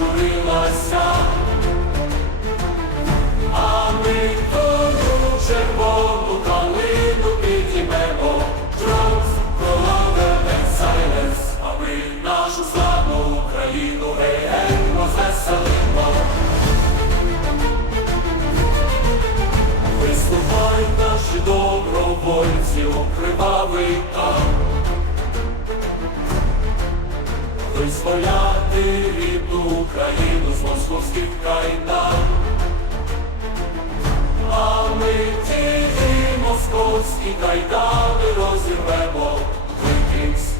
зажурилася, а ми тою червону калину підіймемо. Drums, louder and silence, а ми нашу славну Україну гей-гей розвеселимо. Виступай наші добровольці у кривавий Визволяти рідну Україну з московських кайдан. А ми ті московські кайдани розірвемо. Викінсь,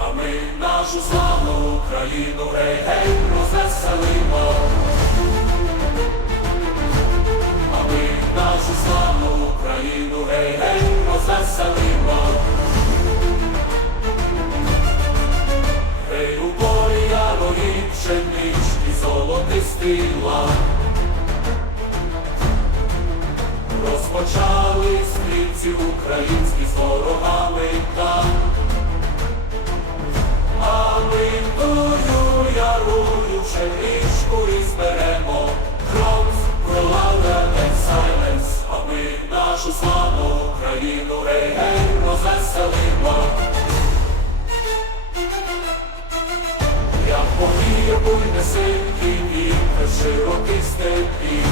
а ми нашу славну Україну гей-гей розвеселимо. Лад. Розпочали стрільці українські з ворогами там. А ми тую ярую пшеничку і зберемо. We're louder than а ми нашу славну Україну гей-гей розвеселимо. Як повіє буйне синький вітер широкий степі.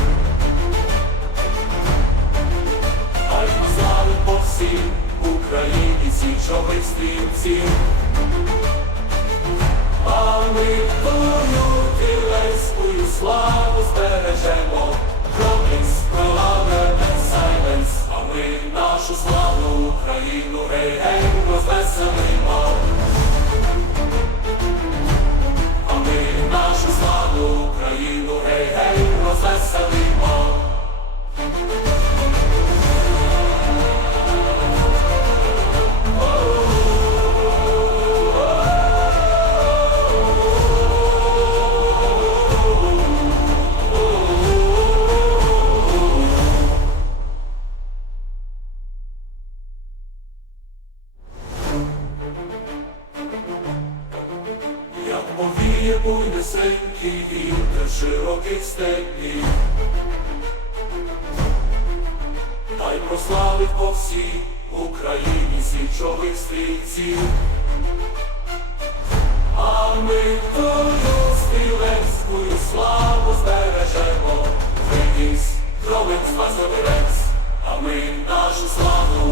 Хай прославить по всій Україні січових стрільців. А ми тую тілеськую славу збережемо. Кромлінс, than silence, а ми нашу славну Україну гей-гей. Розвеселимо. віє буйне сенький, вітер широкий степі. Та й прославить по всій Україні січових стрільців. А ми тою стрілецькою славу збережемо, Виніс, кровець вас а ми нашу славу.